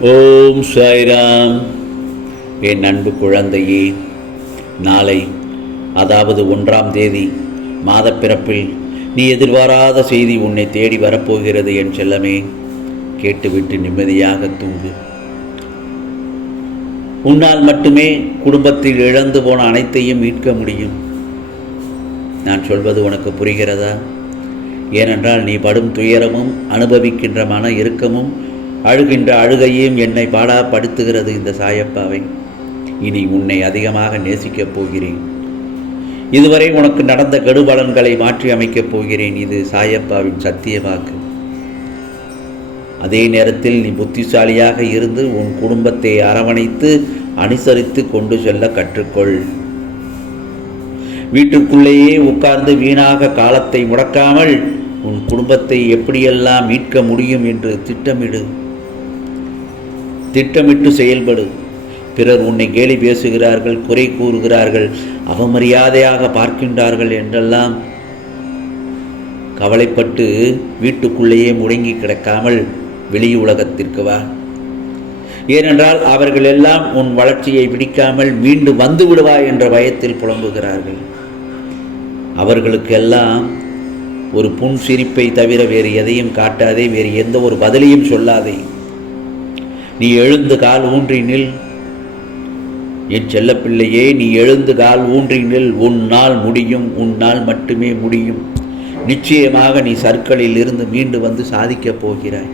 ஓம் சாய்ராம். என் அன்பு குழந்தையே நாளை அதாவது ஒன்றாம் தேதி மாதப்பிறப்பில் நீ எதிர்பாராத செய்தி உன்னை தேடி வரப்போகிறது என் செல்லமே. கேட்டுவிட்டு நிம்மதியாக தூங்கு. உன்னால் மட்டுமே குடும்பத்தில் இழந்து போன அனைத்தையும் மீட்க முடியும். நான் சொல்வது உனக்கு புரிகிறதா? ஏனென்றால் நீ படும் துயரமும் அனுபவிக்கின்ற மன இறுக்கமும் அழுகின்ற அழுகையும் என்னை பாடாப்படுத்துகிறது இந்த சாயப்பாவை. இனி உன்னை அதிகமாக நேசிக்கப் போகிறேன். இதுவரை உனக்கு நடந்த கெடுபலன்களை மாற்றி அமைக்கப் போகிறேன். இது சாயப்பாவின் சத்திய வாக்கு. அதே நேரத்தில் நீ புத்திசாலியாக இருந்து உன் குடும்பத்தை அரவணைத்து அனுசரித்து கொண்டு செல்ல கற்றுக்கொள். வீட்டுக்குள்ளேயே உட்கார்ந்து வீணாக காலத்தை முடக்காமல் உன் குடும்பத்தை எப்படியெல்லாம் மீட்க முடியும் என்று திட்டமிடு. திட்டமிட்டு செயல்படு. பிறர் உன்னை கேலி பேசுகிறார்கள் குறை கூறுகிறார்கள் அவமரியாதையாக பார்க்கின்றார்கள் என்றெல்லாம் கவலைப்பட்டு வீட்டுக்குள்ளேயே முடங்கி கிடக்காமல் வெளி உலகத்திற்கு வா. ஏனென்றால் அவர்கள் எல்லாம் உன் வளர்ச்சியை பிடிக்காமல் மீண்டு வந்து விடுவா என்ற பயத்தில் புலம்புகிறார்கள். அவர்களுக்கெல்லாம் ஒரு புன் சிரிப்பை தவிர வேறு எதையும் காட்டாதே வேறு எந்த ஒரு பதிலையும் சொல்லாதே. நீ எழுந்து கால் ஊன்றி நில். என் செல்லப்பிள்ளையே நீ எழுந்து கால் ஊன்றி நில். உன்னால் முடியும் உன்னால் மட்டுமே முடியும். நிச்சயமாக நீ சர்க்களில் இருந்து மீண்டு வந்து சாதிக்கப் போகிறாய்.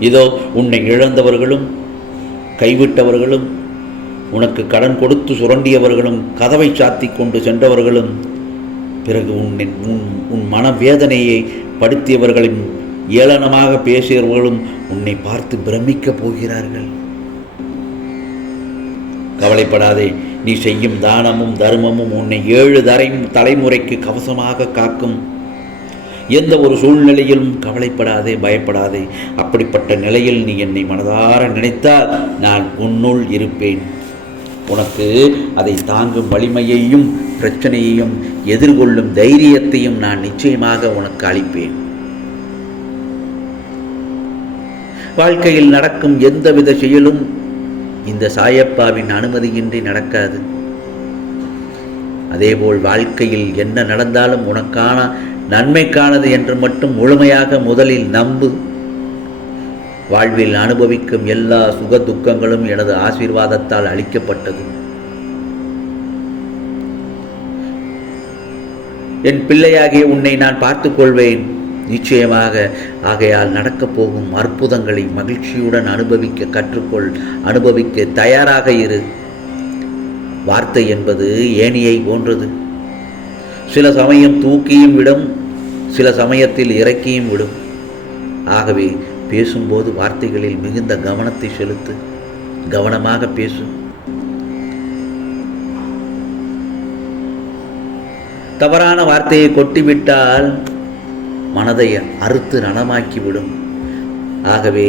இதோ உன்னை இழந்தவர்களும் கைவிட்டவர்களும் உனக்கு கடன் கொடுத்து சுரண்டியவர்களும் கதவை சாத்தி கொண்டு சென்றவர்களும் பிறகு உன் உன் உன் மனவேதனையை படுத்தியவர்களின் ஏளனமாக பேசியவர்களும் உன்னை பார்த்து பிரமிக்கப் போகிறார்கள். கவலைப்படாதே நீ செய்யும் தானமும் தர்மமும் உன்னை ஏழு தரை தலைமுறைக்கு கவசமாக காக்கும். எந்த ஒரு சூழ்நிலையிலும் கவலைப்படாதே பயப்படாதே. அப்படிப்பட்ட நிலையில் நீ என்னை மனதார நினைத்தால் நான் உன்னுள் இருப்பேன். உனக்கு அதை தாங்கும் வலிமையையும் பிரச்சனையையும் எதிர்கொள்ளும் தைரியத்தையும் நான் நிச்சயமாக உனக்கு அளிப்பேன். வாழ்க்கையில் நடக்கும் எந்தவித செயலும் இந்த சாயப்பாவின் அனுமதியின்றி நடக்காது. அதேபோல் வாழ்க்கையில் என்ன நடந்தாலும் உனக்கான நன்மைக்கானது என்று மட்டும் முழுமையாக முதலில் நம்பு. வாழ்வில் அனுபவிக்கும் எல்லா சுக துக்கங்களும் எனது ஆசீர்வாதத்தால் அளிக்கப்பட்டது என் பிள்ளையாகிய உன்னை நான் பார்த்துக்கொள்வேன். நிச்சயமாக ஆகையால் நடக்கப் போகும் அற்புதங்களை மகிழ்ச்சியுடன் அனுபவிக்க கற்றுக்கொள் அனுபவிக்க தயாராக இரு. வார்த்தை என்பது ஏணியை போன்றது. சில சமயம் தூக்கியும் விடும் சில சமயத்தில் இறக்கியும் விடும். ஆகவே பேசும்போது வார்த்தைகளில் மிகுந்த கவனத்தை செலுத்து. கவனமாக பேசு. தவறான வார்த்தையை கொட்டிவிட்டால் மனதை அறுத்து நனமாக்கிவிடும் ஆகவே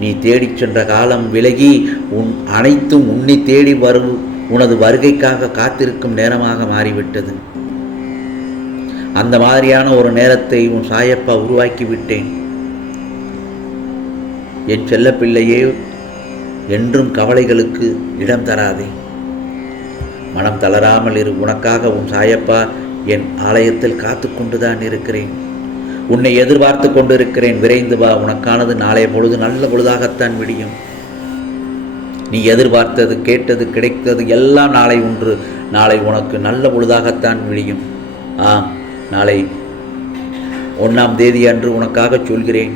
நீ தேடிச் சென்ற காலம் விலகி உன் அனைத்தும் உன்னை தேடி வரும் உனது வருகைக்காக காத்திருக்கும் நேரமாக மாறிவிட்டது. அந்த மாதிரியான ஒரு நேரத்தை உன் சாயப்பா உருவாக்கி விட்டேன் என் செல்லப்பிள்ளையே என்றும் கவலைகளுக்கு இடம் தராதே. மனம் தளராமல் இரு உனக்காக உன் சாயப்பா என் ஆலயத்தில் காத்து கொண்டுதான் இருக்கிறேன். உன்னை எதிர்பார்த்து கொண்டிருக்கிறேன். விரைந்து வா உனக்கானது நாளைய பொழுது நல்ல பொழுதாகத்தான் விடியும். நீ எதிர்பார்த்தது கேட்டது கிடைத்தது எல்லாம் நாளை ஒன்று. நாளை உனக்கு நல்ல பொழுதாகத்தான் விடியும். ஆம் நாளை ஒன்றாம் தேதி அன்று உனக்காக சொல்கிறேன்.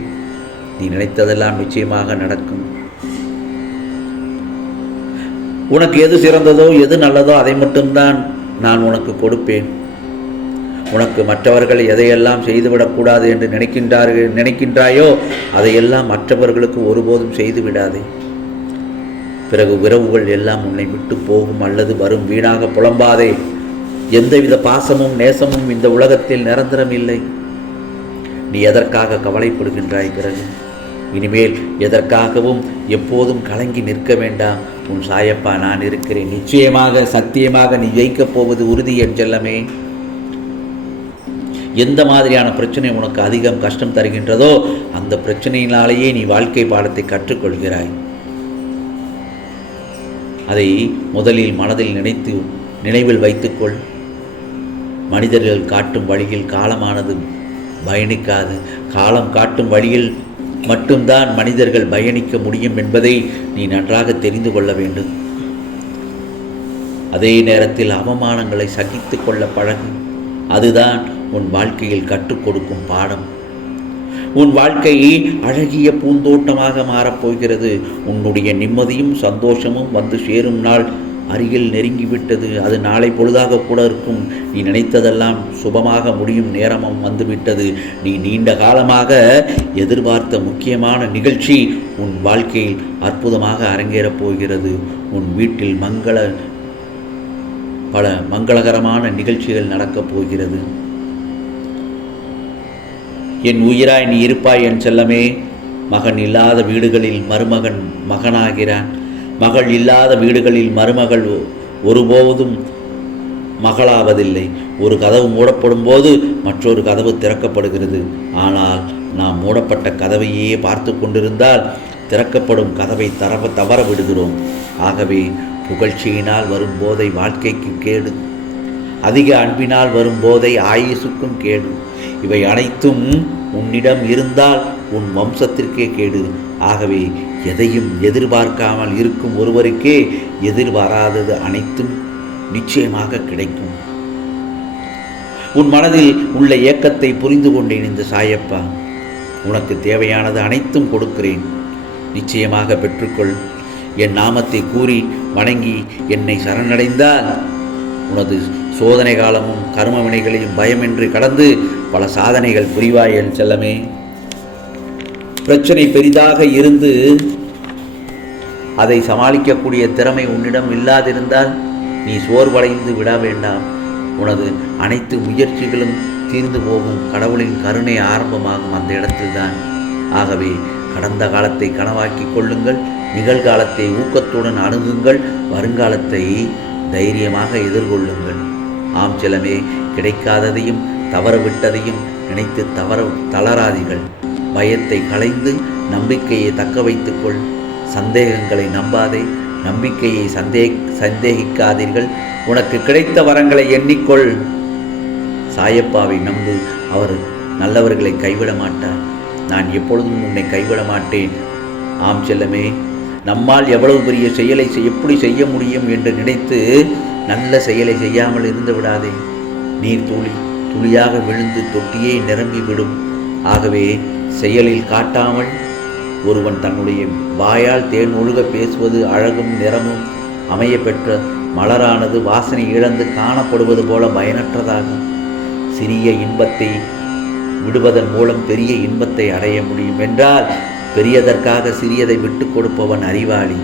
நீ நினைத்ததெல்லாம் நிச்சயமாக நடக்கும். உனக்கு எது சிறந்ததோ எது நல்லதோ அதை மட்டும்தான் நான் உனக்கு கொடுப்பேன். உனக்கு மற்றவர்கள் எதையெல்லாம் செய்துவிடக்கூடாது என்று நினைக்கின்றார்கள் நினைக்கின்றாயோ அதையெல்லாம் மற்றவர்களுக்கு ஒருபோதும் செய்து விடாதே பிறகு உறவுகள் எல்லாம் உன்னை விட்டு போகும் அல்லது வரும் வீணாக புலம்பாதே. எந்தவித பாசமும் நேசமும் இந்த உலகத்தில் நிரந்தரம் இல்லை. நீ எதற்காக கவலைப்படுகின்றாய் பிறகு? இனிமேல் எதற்காகவும் எப்போதும் கலங்கி நிற்க வேண்டாம். உன் சாயப்பா நான் இருக்கிறேன். நிச்சயமாக சத்தியமாக நீ ஜெயிக்கப் போவது உறுதி என் செல்லமே. எந்த மாதிரியான பிரச்சனை உனக்கு அதிகம் கஷ்டம் தருகின்றதோ அந்த பிரச்சனையினாலேயே நீ வாழ்க்கை பாடத்தை கற்றுக்கொள்கிறாய். அதை முதலில் மனதில் நினைத்து நினைவில் வைத்துக்கொள். மனிதர்கள் காட்டும் வழியில் காலமானது பயணிக்காது. காலம் காட்டும் வழியில் மட்டும்தான் மனிதர்கள் பயணிக்க முடியும் என்பதை நீ நன்றாக தெரிந்து கொள்ள வேண்டும். அதே நேரத்தில் அவமானங்களை சகித்து கொள்ள பழகு. அதுதான் உன் வாழ்க்கையில் கற்றுக் கொடுக்கும் பாடம். உன் வாழ்க்கை அழகிய பூந்தோட்டமாக மாறப்போகிறது உன்னுடைய நிம்மதியும் சந்தோஷமும் வந்து சேரும் நாள் அருகில் நெருங்கிவிட்டது. அது நாளை பொழுதாக கூட இருக்கும். நீ நினைத்ததெல்லாம் சுபமாக முடியும் நேரமும் வந்துவிட்டது. நீ நீண்ட காலமாக எதிர்பார்த்த முக்கியமான நிகழ்ச்சி உன் வாழ்க்கையில் அற்புதமாக அரங்கேறப் போகிறது. உன் வீட்டில் மங்கள பல மங்களகரமான நிகழ்ச்சிகள் நடக்கப் போகிறது. என் உயிராய் நீ இருப்பாய் என் செல்லமே. மகன் இல்லாத வீடுகளில் மருமகன் மகனாகிறான். மகள் இல்லாத வீடுகளில் மருமகள் ஒருபோதும் மகளாவதில்லை. ஒரு கதவு மூடப்படும் போது மற்றொரு கதவு திறக்கப்படுகிறது. ஆனால் நாம் மூடப்பட்ட கதவையே பார்த்து கொண்டிருந்தால் திறக்கப்படும் கதவை தரவ தவற விடுகிறோம். ஆகவே புகழ்ச்சியினால் வரும் போதை வாழ்க்கைக்கு கேடு. அதிக அன்பினால் வரும் போதை ஆயுசுக்கும் கேடு. இவை அனைத்தும் உன்னிடம் இருந்தால் உன் வம்சத்திற்கே கேடு. ஆகவே எதையும் எதிர்பார்க்காமல் இருக்கும் ஒருவருக்கே எதிர்பாராதது அனைத்தும் நிச்சயமாக கிடைக்கும். உன் மனதில் உள்ள ஏக்கத்தை புரிந்து கொண்டேன் இந்த சாயப்பா. உனக்கு தேவையானது அனைத்தும் கொடுக்கிறேன். நிச்சயமாக பெற்றுக்கொள். என் நாமத்தை கூறி வணங்கி என்னை சரணடைந்தால் உனது சோதனை காலமும் கர்ம வினைகளையும் பயமின்றி கடந்து பல சாதனைகள் புரிவாய் என் செல்லமே. பிரச்சனை பெரிதாக இருந்து அதை சமாளிக்கக்கூடிய திறமை உன்னிடம் இல்லாதிருந்தால் நீ சோர்வடைந்து விட வேண்டாம். உனது அனைத்து முயற்சிகளும் தீர்ந்து போகும் கடவுளின் கருணை ஆரம்பமாகும் அந்த இடத்தில்தான். ஆகவே கடந்த காலத்தை கனவாக்கிக் கொள்ளுங்கள் நிகழ்காலத்தை ஊக்கத்துடன் அணுகுங்கள் வருங்காலத்தை தைரியமாக எதிர்கொள்ளுங்கள். ஆம் சிலமே கிடைக்காததையும் தவறவிட்டதையும் நினைத்து தவற தளராதீர்கள். பயத்தை களைந்து நம்பிக்கையை தக்க வைத்துக்கொள். சந்தேகங்களை நம்பாதே. நம்பிக்கையை சந்தே சந்தேகிக்காதீர்கள். உனக்கு கிடைத்த வரங்களை எண்ணிக்கொள். சாயப்பாவை நம்பு. அவர் நல்லவர்களை கைவிட மாட்டார். நான் எப்பொழுதும் உன்னை கைவிட மாட்டேன். ஆம் செல்லமே. நம்மால் எவ்வளவு பெரிய செயலை எப்படி செய்ய முடியும் என்று நினைத்து நல்ல செயலை செய்யாமல் இருந்து விடாதே நீர் தூளி துளியாக விழுந்து தொட்டியே நிரம்பி விடும். ஆகவே செயலில் காட்டாமல் ஒருவன் தன்னுடைய வாயால் தேன் ஒழுக பேசுவது அழகும் நிறமும் அமைய பெற்ற மலரானது வாசனை இழந்து காணப்படுவது போல பயனற்றதாகும் சிறிய இன்பத்தை விடுவதன் மூலம் பெரிய இன்பத்தை அடைய முடியும் என்றால் பெரியதற்காக சிறியதை விட்டு கொடுப்பவன் அறிவாளி.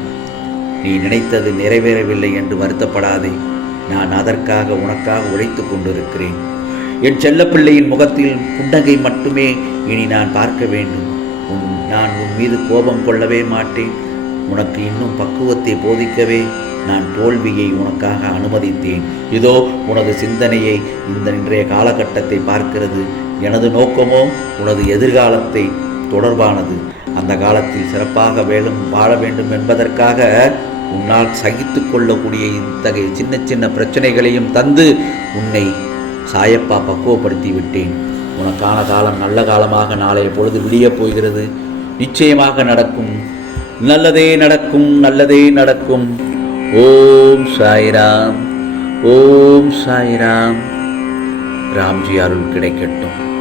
நீ நினைத்தது நிறைவேறவில்லை என்று வருத்தப்படாதே. நான் அதற்காக உனக்காக உழைத்து கொண்டிருக்கிறேன். என் செல்லப்பிள்ளையின் முகத்தில் புன்னகை மட்டுமே இனி நான் பார்க்க வேண்டும். உன் நான் உன் மீது கோபம் கொள்ளவே மாட்டேன். உனக்கு இன்னும் பக்குவத்தை போதிக்கவே நான் தோல்வியை உனக்காக அனுமதித்தேன். இதோ உனது சிந்தனையை இந்த இன்றைய காலகட்டத்தை பார்க்கிறது. எனது நோக்கமோ உனது எதிர்காலத்தை தொடர்பானது. அந்த காலத்தில் சிறப்பாக வேலும் வாழ வேண்டும் என்பதற்காக உன்னால் சகித்து கொள்ளக்கூடிய இத்தகைய சின்ன சின்ன பிரச்சனைகளையும் தந்து உன்னை சாயப்பா பக்குவப்படுத்தி விட்டேன். உனக்கான காலம் நல்ல காலமாக நாளைய பொழுது விடியப் போகிறது. நிச்சயமாக நடக்கும். நல்லதே நடக்கும் நல்லதே நடக்கும். ஓம் சாய்ராம் ஓம் சாய்ராம். ராம்ஜி அருள் கிடைக்கட்டும்.